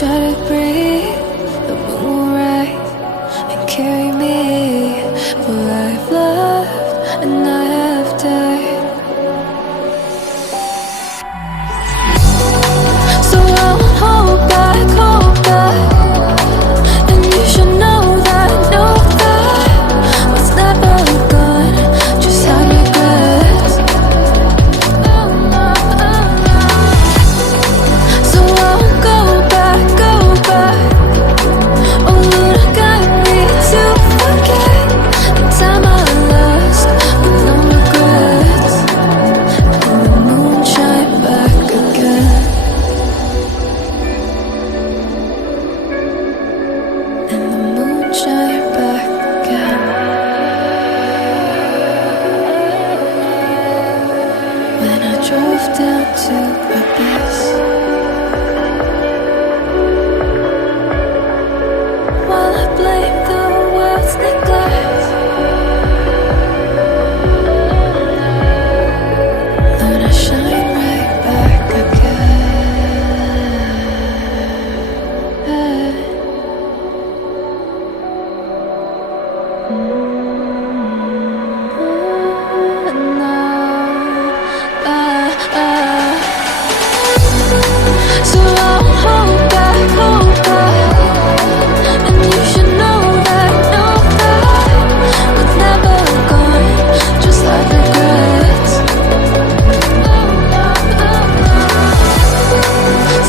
try to breathe, the moon will rise and carry me. For I've loved and I have died. So I won't hold back, and you should know that what's never gone just had regrets. So I won't go back. Oh, Luna got me to forget the time I lost with no regrets. And the moon shine back again. And the moon shine back again. When I drove down to abyss, while I blame the world's neglect, then I shine right back again. So I won't hold back, and you should know that what's never gone just like regrets.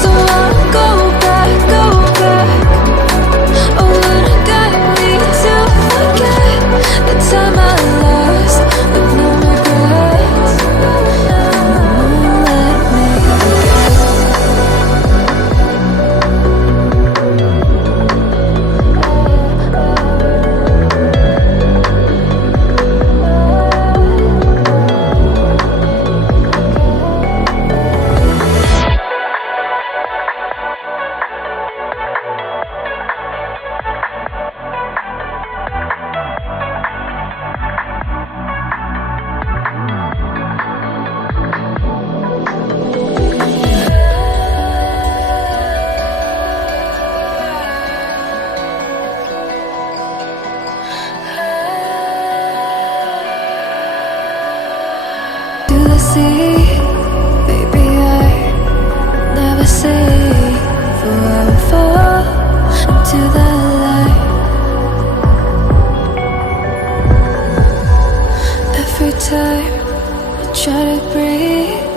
So I won't go back. Oh, Luna got me to forget the time I lost with no regrets. And the moon let me to the sea, baby, I never say, for I will fall into the light. Every time I try to breathe,